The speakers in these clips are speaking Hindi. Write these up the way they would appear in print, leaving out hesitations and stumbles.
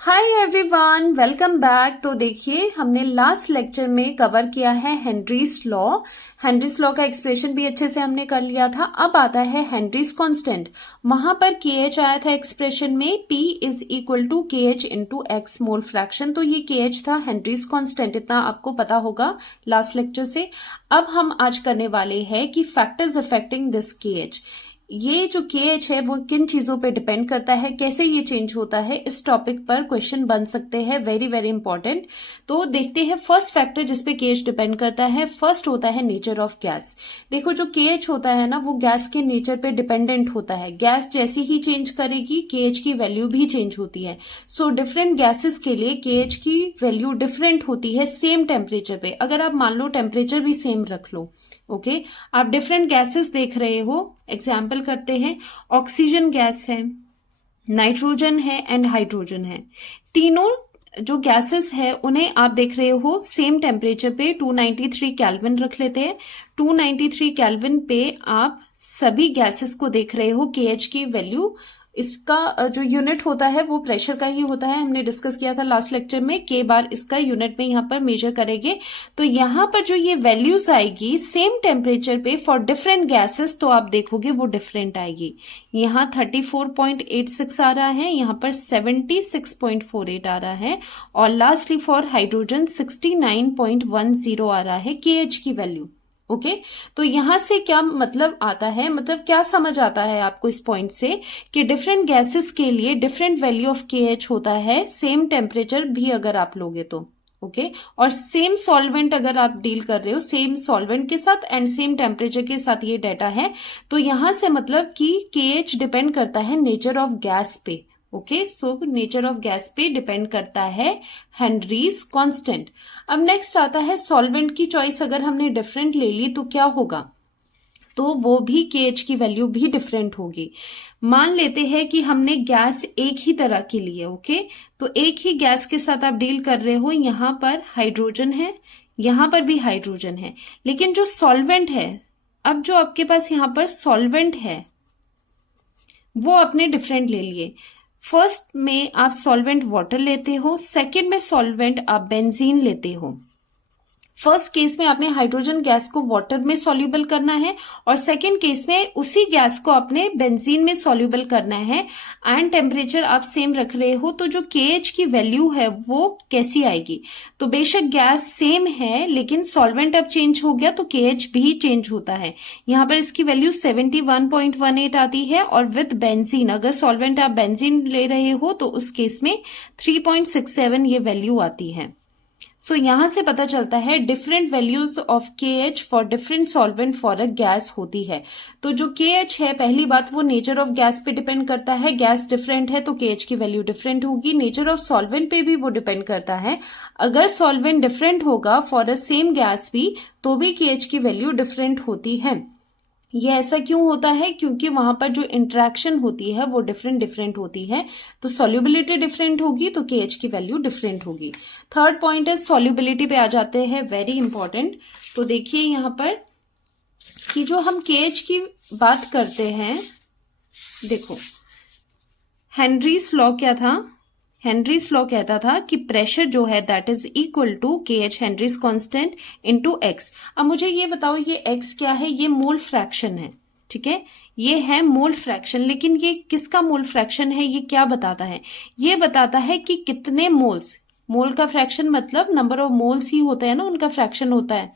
Hi everyone, welcome back. तो देखिए, हमने लास्ट लेक्चर में कवर किया है हेनरीज लॉ। हेनरीज लॉ का एक्सप्रेशन भी अच्छे से हमने कर लिया था। अब आता है हेनरीज कांस्टेंट। वहां पर KH आया था एक्सप्रेशन में, P is equal to KH into x mole fraction. तो ये KH था हेनरीज कांस्टेंट, इतना आपको पता होगा लास्ट लेक्चर से। अब हम आज करने वाले हैं कि फैक्टर्स अफेक्टिंग दिस KH। ये जो KH है वो किन चीजों पे डिपेंड करता है, कैसे ये चेंज होता है, इस टॉपिक पर क्वेश्चन बन सकते हैं। Very very important. तो देखते हैं फर्स्ट फैक्टर जिसपे KH डिपेंड करता है। फर्स्ट होता है नेचर ऑफ गैस। देखो, जो KH होता है ना, वो गैस के नेचर पे डिपेंडेंट होता है। गैस जैसी ही चेंज करेगी, KH की वैल्यू भी चेंज होती है। सो डिफरेंट गैसेस के लिए KH की वैल्यू डिफरेंट होती है सेम टेम्परेचर पे। अगर आप मान लो टेम्परेचर भी सेम रख लो, ओके, आप डिफरेंट गैसेस देख रहे हो। एग्जाम्पल करते हैं, ऑक्सीजन गैस है, नाइट्रोजन है एंड हाइड्रोजन है। तीनों जो गैसेस है उन्हें आप देख रहे हो सेम टेम्परेचर पे 293 केल्विन रख लेते हैं। 293 केल्विन पे आप सभी गैसेस को देख रहे हो। KH की वैल्यू, इसका जो यूनिट होता है वो प्रेशर का ही होता है। हमने डिस्कस किया था लास्ट लेक्चर में, K बार इसका यूनिट में यहाँ पर मेजर करेंगे। तो यहाँ पर जो ये वैल्यूज आएगी सेम टेम्परेचर पे फॉर डिफरेंट गैसेस, तो आप देखोगे वो डिफरेंट आएगी। यहाँ 34.86 आ रहा है, यहाँ पर 76.48 आ रहा है, और लास्टली फॉर हाइड्रोजन 69.10 आ रहा है KH की वैल्यू। ओके, तो यहां से क्या मतलब आता है, मतलब क्या समझ आता है आपको इस पॉइंट से, कि डिफरेंट गैसेस के लिए डिफरेंट वैल्यू ऑफ KH होता है सेम टेम्परेचर भी अगर आप लोगे तो। ओके, और सेम सॉल्वेंट अगर आप डील कर रहे हो सेम सॉल्वेंट के साथ एंड सेम टेम्परेचर के साथ, ये डाटा है। तो यहां से मतलब कि KH डिपेंड करता है नेचर ऑफ गैस पे। Okay, so nature of gas पे डिपेंड करता है हेनरीज कांस्टेंट। अब नेक्स्ट आता है सॉल्वेंट की चॉइस। अगर हमने डिफरेंट ले ली तो क्या होगा, तो वो भी KH की वैल्यू भी डिफरेंट होगी। मान लेते हैं कि हमने गैस एक ही तरह की ली है। ओके, तो एक ही गैस के साथ आप डील कर रहे हो, यहां पर हाइड्रोजन है, यहां पर भी हाइड्रोजन है, लेकिन जो सॉल्वेंट है, अब जो आपके पास यहां पर सॉल्वेंट है वो आपने डिफरेंट ले लिए। फर्स्ट में आप सॉल्वेंट वाटर लेते हो, सेकंड में सॉल्वेंट आप बेंजीन लेते हो। फर्स्ट केस में आपने हाइड्रोजन गैस को वाटर में सॉल्यूबल करना है, और सेकंड केस में उसी गैस को आपने बेंजीन में सॉल्यूबल करना है, एंड टेम्परेचर आप सेम रख रहे हो। तो जो KH की वैल्यू है वो कैसी आएगी, तो बेशक गैस सेम है लेकिन सॉल्वेंट अब चेंज हो गया तो KH भी चेंज होता है। यहाँ पर इसकी वैल्यू 71.18 आती है, और विद बेंजीन, अगर सॉल्वेंट आप बेंजीन ले रहे हो तो उस केस में 3.67 ये वैल्यू आती है। सो यहां से पता चलता है different values of KH for different solvent for a gas होती है। तो जो KH है, पहली बात वो नेचर ऑफ गैस पे डिपेंड करता है। गैस डिफरेंट है तो KH की वैल्यू डिफरेंट होगी। नेचर ऑफ सॉल्वेंट पे भी वो डिपेंड करता है। अगर सॉल्वेंट डिफरेंट होगा फॉर अ सेम गैस भी, तो भी KH की वैल्यू डिफरेंट होती है। ये ऐसा क्यों होता है, क्योंकि वहां पर जो इंटरेक्शन होती है वो डिफरेंट डिफरेंट होती है। तो सॉल्युबिलिटी डिफरेंट होगी तो KH की वैल्यू डिफरेंट होगी। थर्ड पॉइंट है सॉल्युबिलिटी पे आ जाते हैं, वेरी इंपॉर्टेंट। तो देखिए यहां पर कि जो हम KH की बात करते हैं, देखो हेनरीज लॉ क्या था, हेनरीज लॉ कहता था कि प्रेशर जो है that is equal to KH Henry's constant into x। अब मुझे ये बताओ, ये x क्या है, ये मोल फ्रैक्शन है, ठीक है, ये है मोल फ्रैक्शन। लेकिन ये किसका मोल फ्रैक्शन है, ये क्या बताता है, ये बताता है कि कितने मोल्स, मोल का फ्रैक्शन मतलब नंबर ऑफ मोल्स ही होते हैं ना, उनका फ्रैक्शन होता है।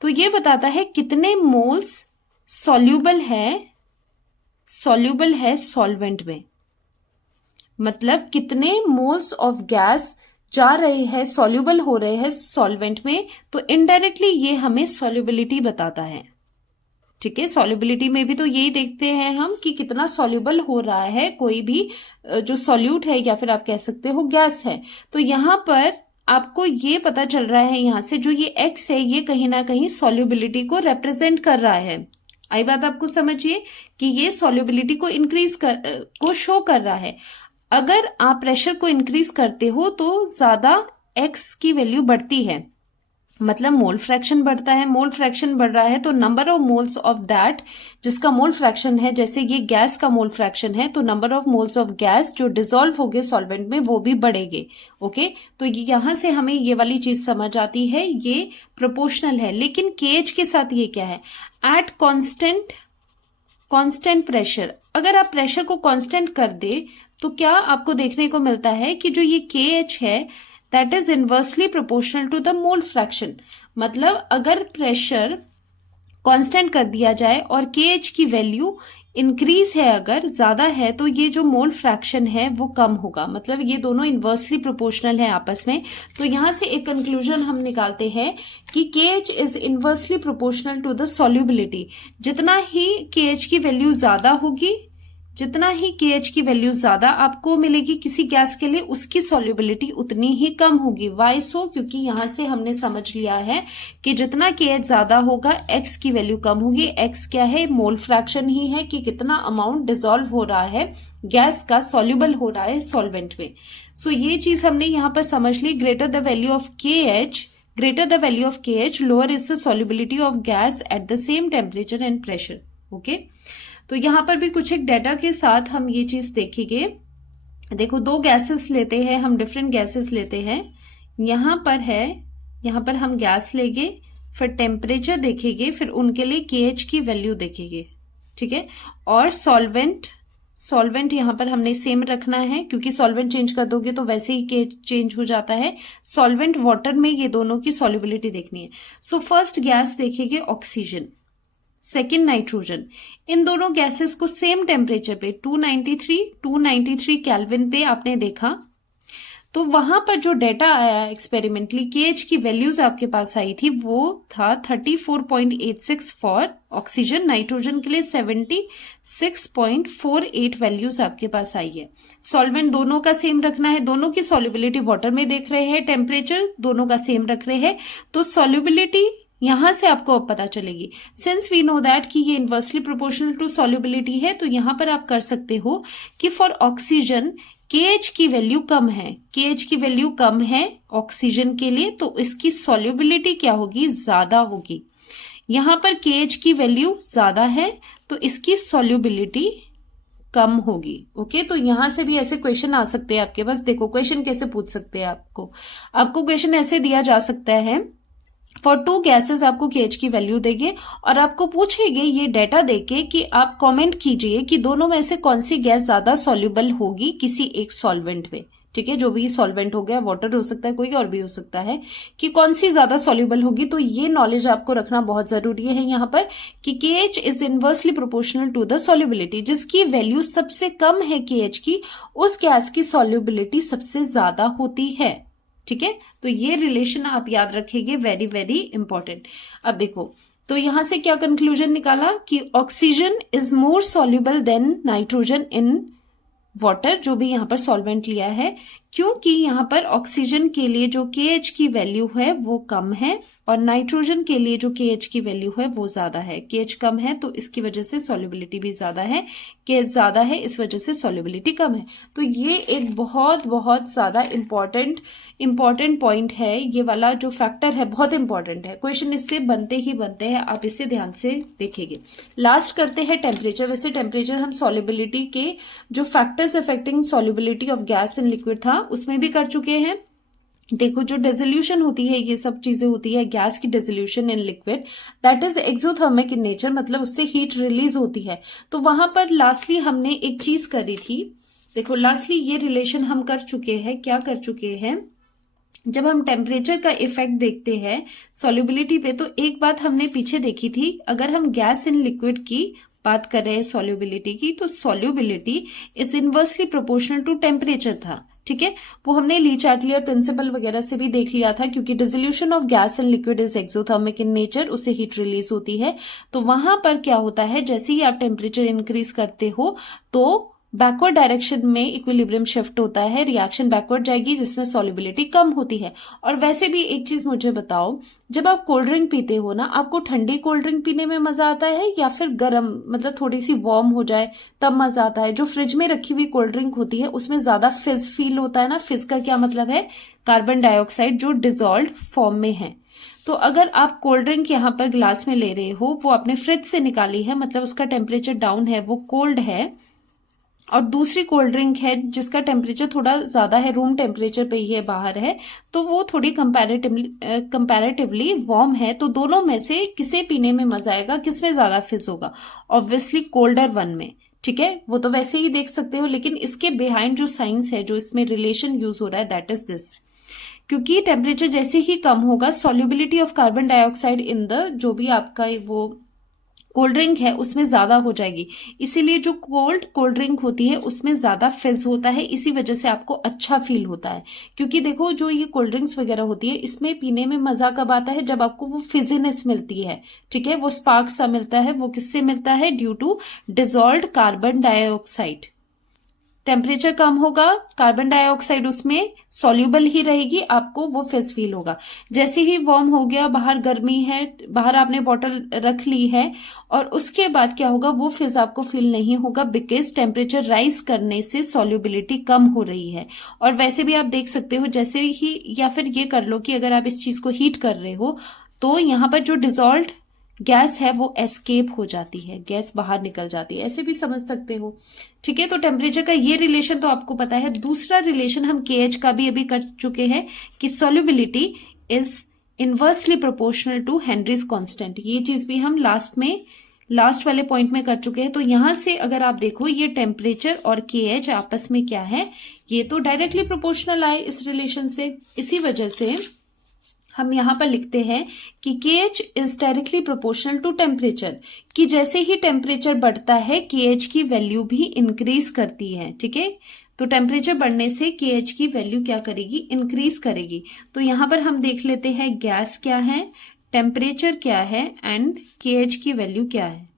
तो ये बताता है कितने मोल्स सॉल्यूबल है सॉल्वेंट में, मतलब कितने मोल्स ऑफ गैस जा रहे हैं, सॉल्यूबल हो रहे हैं सॉल्वेंट में। तो इनडायरेक्टली ये हमें सॉल्युबिलिटी बताता है। ठीक है, सॉल्युबिलिटी में भी तो यही देखते हैं हम कि कितना सॉल्यूबल हो रहा है कोई भी जो सॉल्यूट है, या फिर आप कह सकते हो गैस है। तो यहां पर आपको ये पता चल रहा है, यहां से जो ये x है ये कहीं ना कहीं सॉल्युबिलिटी को रिप्रेजेंट कर रहा है। आई बात आपको समझिए कि ये सॉल्युबिलिटी को को शो कर रहा है। अगर आप प्रेशर को इंक्रीज करते हो तो ज्यादा x की वैल्यू बढ़ती है, मतलब मोल फ्रैक्शन बढ़ता है। मोल फ्रैक्शन बढ़ रहा है तो number of moles of that, जिसका मोल फ्रैक्शन है, जैसे ये गैस का मोल फ्रैक्शन है, तो number of moles of gas जो डिसॉल्व हो गए सॉल्वेंट में वो भी बढ़ेंगे। ओके, तो यहां से हमें ये वाली चीज समझ आती है, ये प्रोपोर्शनल है। लेकिन केएच के साथ ये क्या है, एट कांस्टेंट प्रेशर। अगर आप प्रेशर को कांस्टेंट कर दे तो क्या आपको देखने को मिलता है कि जो ये केएच है that is inversely proportional to the mole fraction. मतलब अगर प्रेशर कांस्टेंट कर दिया जाए और केएच की वैल्यू इंक्रीज है, अगर ज्यादा है, तो ये जो मोल फ्रैक्शन है वो कम होगा। मतलब ये दोनों इनवर्सली प्रोपोर्शनल है आपस में। तो यहां से एक कंक्लूजन हम निकालते हैं कि KH is inversely proportional to the solubility. जितना ही केएच की वैल्यू ज्यादा होगी, जितना ही केएच की वैल्यू ज्यादा आपको मिलेगी किसी गैस के लिए, उसकी सॉल्युबिलिटी उतनी ही कम होगी। वाई सो, क्योंकि यहां से हमने समझ लिया है कि जितना केएच ज्यादा होगा एक्स की वैल्यू कम होगी। एक्स क्या है, मोल फ्रैक्शन ही है कि कितना अमाउंट डिसॉल्व हो रहा है गैस का, सॉल्युबल हो रहा है सॉल्वेंट में। सो ये चीज हमने यहां पर समझ ली। Greater the value of KH, lower is the solubility of gas at the same temperature and pressure. Okay, तो यहां पर भी कुछ एक डाटा के साथ हम ये चीज देखेंगे। देखो, दो गैसेस लेते हैं हम, डिफरेंट गैसेस लेते हैं। यहां पर हम गैस लेंगे, फिर टेम्परेचर देखेंगे, फिर उनके लिए केएच की वैल्यू देखेंगे। ठीक है, और सॉल्वेंट यहां पर हमने सेम रखना है, क्योंकि सॉल्वेंट चेंज कर दोगे तो वैसे ही केएच चेंज हो जाता है। सॉल्वेंट वाटर में ये दोनों की सॉल्युबिलिटी देखनी है। सो फर्स्ट गैस देखेंगे ऑक्सीजन, सेकेंड नाइट्रोजन। इन दोनों गैसेस को सेम टेम्परेचर पे 293 केल्विन पे आपने देखा, तो वहां पर जो डेटा आया एक्सपेरिमेंटली, केएच की वैल्यूज आपके पास आई थी, वो था 34.86 फॉर ऑक्सीजन। नाइट्रोजन के लिए 76.48 वैल्यूज आपके पास आई है। सॉल्वेंट दोनों का सेम रखना है, दोनों की सॉल्युबिलिटी वाटर में देख रहे हैं, टेम्परेचर दोनों का सेम रख रहे हैं, तो सॉल्युबिलिटी यहां से आपको अब पता चलेगी। सिंस वी नो दैट कि ये इनवर्सली प्रोपोर्शनल टू सॉल्युबिलिटी है, तो यहां पर आप कर सकते हो कि फॉर ऑक्सीजन केएच की वैल्यू कम है, केएच की वैल्यू कम है ऑक्सीजन के लिए, तो इसकी सॉल्युबिलिटी क्या होगी, ज्यादा होगी। यहां पर केएच की वैल्यू ज्यादा है तो इसकी सॉल्युबिलिटी कम होगी। ओके, तो यहां से भी ऐसे क्वेश्चन आ सकते हैं आपके पास। देखो क्वेश्चन कैसे पूछ सकते हैं आपको क्वेश्चन ऐसे दिया जा सकता है, फॉर टू गैसेस आपको केएच की वैल्यू देंगे और आपको पूछेंगे ये डेटा देके कि आप कमेंट कीजिए कि दोनों में से कौन सी गैस ज्यादा सॉल्युबल होगी किसी एक सॉल्वेंट में। ठीक है, जो भी सॉल्वेंट हो गया, वाटर हो सकता है, कोई और भी हो सकता है, कि कौन सी ज्यादा सॉल्युबल होगी। तो ये नॉलेज आपको रखना बहुत जरूरी है यहाँ पर कि KH is inversely proportional to the solubility. जिसकी वैल्यू सबसे कम है केएच की, उस गैस की सॉल्युबिलिटी सबसे ज्यादा होती है। ठीक है, तो ये रिलेशन आप याद रखेंगे, वेरी वेरी इंपॉर्टेंट। अब देखो, तो यहां से क्या कंक्लूजन निकाला कि oxygen is more soluble than nitrogen in water, जो भी यहाँ पर सॉल्वेंट लिया है, क्योंकि यहाँ पर ऑक्सीजन के लिए जो केएच की वैल्यू है वो कम है और नाइट्रोजन के लिए जो केएच की वैल्यू है वो ज्यादा है। केएच कम है तो इसकी वजह से सॉल्युबिलिटी भी ज्यादा है, केएच ज्यादा है इस वजह से सॉल्युबिलिटी कम है। तो ये एक बहुत बहुत ज्यादा इंपॉर्टेंट पॉइंट है, ये वाला जो फैक्टर है बहुत इंपॉर्टेंट है। क्वेश्चन इससे बनते ही बनते हैं, आप इसे ध्यान से देखेंगे। लास्ट करते हैं टेम्परेचर। वैसे टेम्परेचर हम सॉल्युबिलिटी के जो factors affecting solubility of gas in liquid था उसमें भी कर चुके हैं। देखो, जो डिसोल्यूशन होती है, ये सब चीजें होती है, गैस की dissolution in liquid that is exothermic in nature, मतलब उससे हीट रिलीज होती है। तो वहां पर लास्टली हमने एक चीज करी थी। देखो, लास्टली ये रिलेशन हम कर चुके हैं, क्या कर चुके हैं, जब हम टेम्परेचर का इफेक्ट देखते हैं सॉल्युबिलिटी पे, तो एक बात हमने पीछे देखी थी, अगर हम गैस इन लिक्विड की बात कर रहे हैं सॉल्युबिलिटी की, तो solubility is inversely proportional to temperature था। ठीक है, वो हमने ली चार्टलियर प्रिंसिपल वगैरह से भी देख लिया था, क्योंकि dissolution of gas in liquid is exothermic in nature, उससे हीट रिलीज होती है। तो वहां पर क्या होता है, जैसे ही आप टेम्परेचर इंक्रीज करते हो तो बैकवर्ड डायरेक्शन में इक्विलिब्रियम शिफ्ट होता है, रिएक्शन बैकवर्ड जाएगी जिसमें सॉल्युबिलिटी कम होती है। और वैसे भी एक चीज मुझे बताओ, जब आप कोल्ड ड्रिंक पीते हो ना, आपको ठंडी कोल्ड ड्रिंक पीने में मजा आता है या फिर गर्म, मतलब थोड़ी सी वार्म हो जाए तब मजा आता है? जो फ्रिज में रखी हुई कोल्ड ड्रिंक होती है उसमें ज्यादा फिज फील होता है ना। फिज का क्या मतलब है, कार्बन डाइऑक्साइड जो डिजोल्व फॉर्म में है। तो अगर आप कोल्ड ड्रिंक यहाँ पर ग्लास में ले रहे हो, वो आपने फ्रिज से निकाली है, मतलब उसका टेम्परेचर डाउन है, वो कोल्ड है, और दूसरी कोल्ड ड्रिंक है जिसका टेम्परेचर थोड़ा ज्यादा है, रूम टेम्परेचर पे ही है, बाहर है, तो वो थोड़ी कंपैरेटिवली वार्म है, तो दोनों में से किसे पीने में मजा आएगा, किसमें ज्यादा फिज होगा? ऑब्वियसली कोल्डर वन में। ठीक है, वो तो वैसे ही देख सकते हो, लेकिन इसके बिहाइंड जो साइंस है, जो इसमें रिलेशन यूज हो रहा है, दैट इज दिस। क्योंकि टेम्परेचर जैसे ही कम होगा, solubility of carbon dioxide in the जो भी आपका वो कोल्ड ड्रिंक है उसमें ज्यादा हो जाएगी, इसीलिए जो कोल्ड ड्रिंक होती है उसमें ज्यादा फिज होता है, इसी वजह से आपको अच्छा फील होता है। क्योंकि देखो, जो ये कोल्ड ड्रिंक्स वगैरह होती है, इसमें पीने में मजा कब आता है? जब आपको वो फिजीनेस मिलती है। ठीक है, वो स्पार्क सा मिलता है, वो किससे मिलता है? Due to dissolved carbon dioxide. Temperature कम होगा, कार्बन डाइऑक्साइड उसमें सॉल्यूबल ही रहेगी, आपको वो फिज फील होगा। जैसे ही वार्म हो गया, बाहर गर्मी है, बाहर आपने बॉटल रख ली है, और उसके बाद क्या होगा? वो फिज आपको फील नहीं होगा, बिकॉज टेम्परेचर राइज करने से सॉल्युबिलिटी कम हो रही है। और वैसे भी आप देख सकते हो, जैसे ही, या फिर ये कर लो कि अगर आप इस चीज को हीट कर रहे हो, तो यहाँ पर जो डिसॉल्व्ड गैस है वो एस्केप हो जाती है, गैस बाहर निकल जाती है, ऐसे भी समझ सकते हो। ठीक है, तो टेम्परेचर का ये रिलेशन तो आपको पता है। दूसरा रिलेशन हम केएच का भी अभी कर चुके हैं कि solubility is inversely proportional to Henry's constant. ये चीज भी हम लास्ट वाले पॉइंट में कर चुके हैं। तो यहां से अगर आप देखो, ये टेम्परेचर और केएच आपस में क्या है? ये तो डायरेक्टली प्रोपोर्शनल आए इस रिलेशन से। इसी वजह से हम यहां पर लिखते हैं कि KH is directly proportional to temperature, कि जैसे ही टेम्परेचर बढ़ता है KH की वैल्यू भी इंक्रीज करती है। ठीक है, तो टेम्परेचर बढ़ने से KH की वैल्यू क्या करेगी? इंक्रीज करेगी। तो यहां पर हम देख लेते हैं गैस क्या है, टेम्परेचर क्या है, एंड KH की वैल्यू क्या है।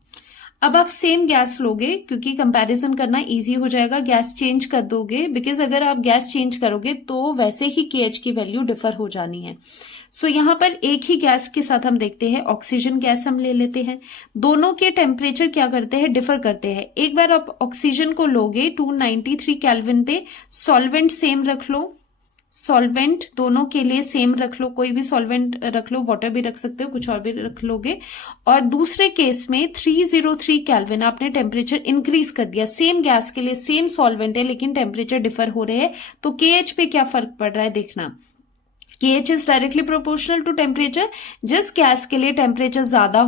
अब आप सेम गैस लोगे, क्योंकि कंपैरिजन करना इजी हो जाएगा, गैस चेंज कर दोगे, बिकॉज अगर आप गैस चेंज करोगे तो वैसे ही KH की वैल्यू डिफर हो जानी है। सो यहाँ पर एक ही गैस के साथ हम देखते हैं, ऑक्सीजन गैस हम ले लेते हैं। दोनों के टेम्परेचर क्या करते हैं? डिफर करते हैं। एक बार आप ऑक्सीजन को लोगे 293 केल्विन पे, सॉल्वेंट सेम रख लो, सॉल्वेंट दोनों के लिए सेम रख लो, कोई भी सॉल्वेंट रख लो, वाटर भी रख सकते हो, कुछ और भी रख लोगे। और दूसरे केस में 303 केल्विन आपने टेम्परेचर इंक्रीज कर दिया, सेम गैस के लिए सेम सॉल्वेंट है, लेकिन टेम्परेचर डिफर हो रहे हैं। तो KH पे क्या फर्क पड़ रहा है देखना। KH is directly proportional to temperature. जिस गैस के लिए टेम्परेचर ज्यादा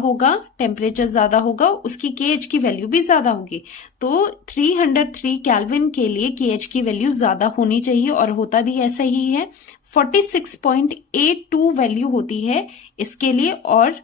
होगा, उसकी KH की वैल्यू भी ज्यादा होगी। तो 303 केल्विन के लिए KH की वैल्यू ज्यादा होनी चाहिए, और होता भी ऐसा ही है। 46.82 वैल्यू होती है इसके लिए, और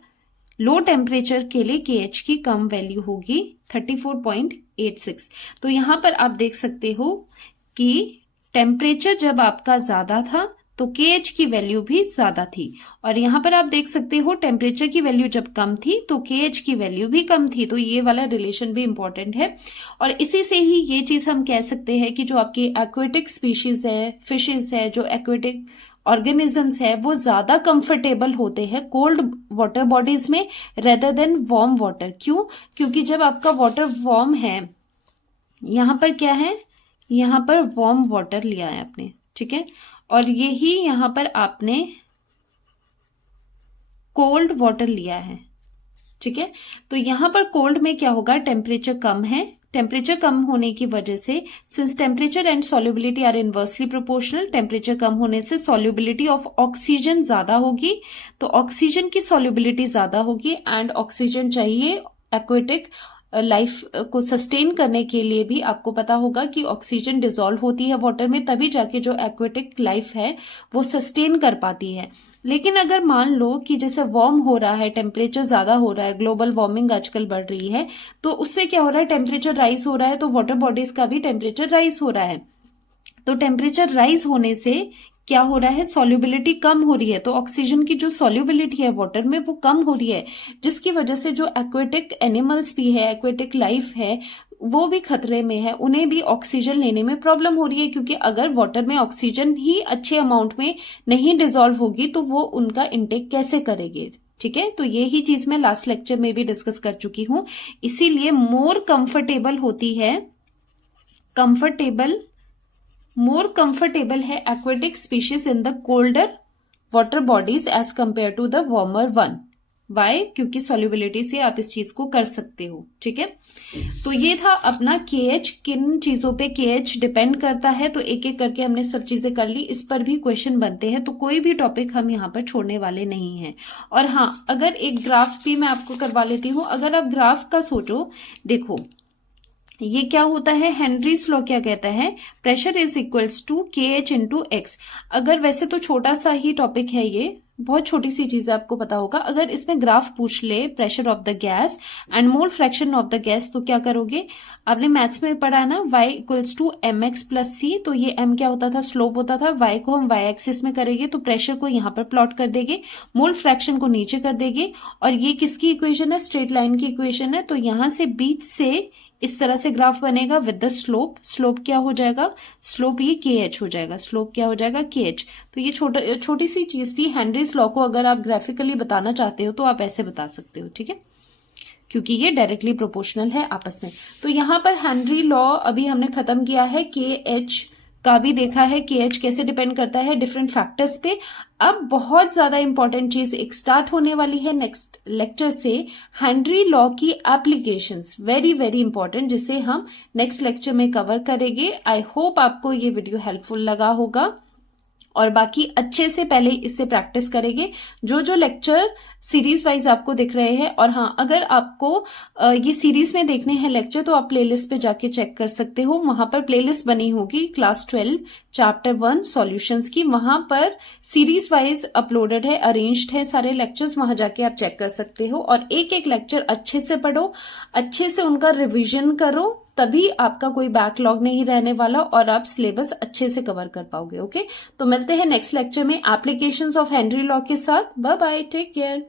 लो टेम्परेचर के लिए KH की कम वैल्यू होगी 34.86। तो यहां पर आप देख सकते हो कि टेम्परेचर जब आपका ज्यादा था तो KH की वैल्यू भी ज्यादा थी, और यहां पर आप देख सकते हो टेम्परेचर की वैल्यू जब कम थी तो KH की वैल्यू भी कम थी। तो ये वाला रिलेशन भी इंपॉर्टेंट है, और इसी से ही ये चीज हम कह सकते हैं कि जो आपकी एक्वेटिक स्पीशीज है, फिशेज है, जो एक्वेटिक ऑर्गेनिजम्स है, वो ज्यादा कंफर्टेबल होते हैं कोल्ड वाटर बॉडीज में रेदर देन वार्म वाटर। क्यों? क्योंकि जब आपका वाटर वार्म है, यहां पर क्या है, यहां पर वार्म वाटर लिया है आपने, ठीक है, और यही यहां पर आपने कोल्ड वाटर लिया है। ठीक है, तो यहां पर कोल्ड में क्या होगा? टेम्परेचर कम है, टेम्परेचर कम होने की वजह से, since temperature and solubility are inversely proportional, temperature कम होने से सॉल्युबिलिटी ऑफ ऑक्सीजन ज्यादा होगी, तो ऑक्सीजन की सॉल्युबिलिटी ज्यादा होगी, एंड ऑक्सीजन चाहिए एक्वेटिक लाइफ को सस्टेन करने के लिए भी। आपको पता होगा कि ऑक्सीजन डिसॉल्व होती है वाटर में, तभी जाके जो एक्वेटिक लाइफ है वो सस्टेन कर पाती है। लेकिन अगर मान लो कि जैसे वार्म हो रहा है, टेम्परेचर ज्यादा हो रहा है, ग्लोबल वार्मिंग आजकल बढ़ रही है, तो उससे क्या हो रहा है? टेम्परेचर राइज हो रहा है, तो वाटर बॉडीज का भी टेम्परेचर राइज हो रहा है। तो टेम्परेचर राइज होने से क्या हो रहा है? सॉल्युबिलिटी कम हो रही है, तो ऑक्सीजन की जो सॉल्युबिलिटी है वाटर में वो कम हो रही है, जिसकी वजह से जो एक्वेटिक एनिमल्स भी है, एक्वेटिक लाइफ है, वो भी खतरे में है, उन्हें भी ऑक्सीजन लेने में प्रॉब्लम हो रही है। क्योंकि अगर वाटर में ऑक्सीजन ही अच्छे अमाउंट में नहीं डिसॉल्व होगी तो वो उनका इंटेक कैसे करेंगे? ठीक है, तो ये ही चीज मैं लास्ट लेक्चर में भी डिस्कस कर चुकी हूं। इसीलिए मोर कंफर्टेबल है aquatic species in the colder water bodies as compare to the warmer one. Why? क्योंकि सॉल्युबिलिटी से आप इस चीज को कर सकते हो। ठीक है, तो ये था अपना KH, किन चीजों पे KH डिपेंड करता है। तो एक एक करके हमने सब चीजें कर ली, इस पर भी क्वेश्चन बनते हैं, तो कोई भी टॉपिक हम यहाँ पर छोड़ने वाले नहीं हैं। और हाँ, अगर एक ग्राफ भी मैं आपको करवा लेती हूँ। अगर आप ग्राफ का सोचो, देखो ये क्या होता है, हेनरीज लॉ क्या कहता है, pressure is equals to KH into x. अगर वैसे तो छोटा सा ही टॉपिक है, ये बहुत छोटी सी चीज है, आपको पता होगा। अगर इसमें ग्राफ पूछ ले, pressure of the gas and mole fraction of the gas, तो क्या करोगे, आपने मैथ्स में पढ़ा है ना, y equals to mx plus c। तो ये m क्या होता था, स्लोप होता था। y को हम y एक्सिस में करेंगे तो प्रेशर को यहाँ पर प्लॉट कर देंगे, मोल फ्रैक्शन को नीचे कर देंगे। और ये किसकी इक्वेशन है, स्ट्रेट लाइन की इक्वेशन है। तो यहां से बीच से इस तरह से ग्राफ बनेगा विद द स्लोप। स्लोप क्या हो जाएगा, स्लोप ये KH हो जाएगा। स्लोप क्या हो जाएगा, KH। तो ये छोटी सी चीज थी। हेनरीज लॉ को अगर आप ग्राफिकली बताना चाहते हो तो आप ऐसे बता सकते हो। ठीक है, क्योंकि ये डायरेक्टली प्रोपोर्शनल है आपस में। तो यहाँ पर हेनरी लॉ अभी हमने खत्म किया है। KH का भी देखा है, KH कैसे डिपेंड करता है डिफरेंट फैक्टर्स पे। अब बहुत ज्यादा इंपॉर्टेंट चीज एक स्टार्ट होने वाली है नेक्स्ट लेक्चर से, हेनरी लॉ की एप्लीकेशंस। वेरी वेरी इंपॉर्टेंट, जिसे हम नेक्स्ट लेक्चर में कवर करेंगे। आई होप आपको ये वीडियो हेल्पफुल लगा होगा, और बाकी अच्छे से पहले इससे प्रैक्टिस करेंगे। जो जो लेक्चर सीरीज वाइज आपको दिख रहे हैं, और हाँ, अगर आपको ये सीरीज में देखने हैं लेक्चर, तो आप प्लेलिस्ट पे जाके चेक कर सकते हो। वहां पर प्लेलिस्ट बनी होगी क्लास 12 चैप्टर 1 सॉल्यूशंस की। वहां पर सीरीज वाइज अपलोडेड है, अरेंज्ड है सारे लेक्चर्स, वहां जाके आप चेक कर सकते हो। और एक एक लेक्चर अच्छे से पढ़ो, अच्छे से उनका रिविजन करो, तभी आपका कोई बैकलॉग नहीं रहने वाला और आप सिलेबस अच्छे से कवर कर पाओगे। ओके, तो मिलते हैं नेक्स्ट लेक्चर में एप्लीकेशंस ऑफ हेनरी लॉ के साथ। Bye bye, take care.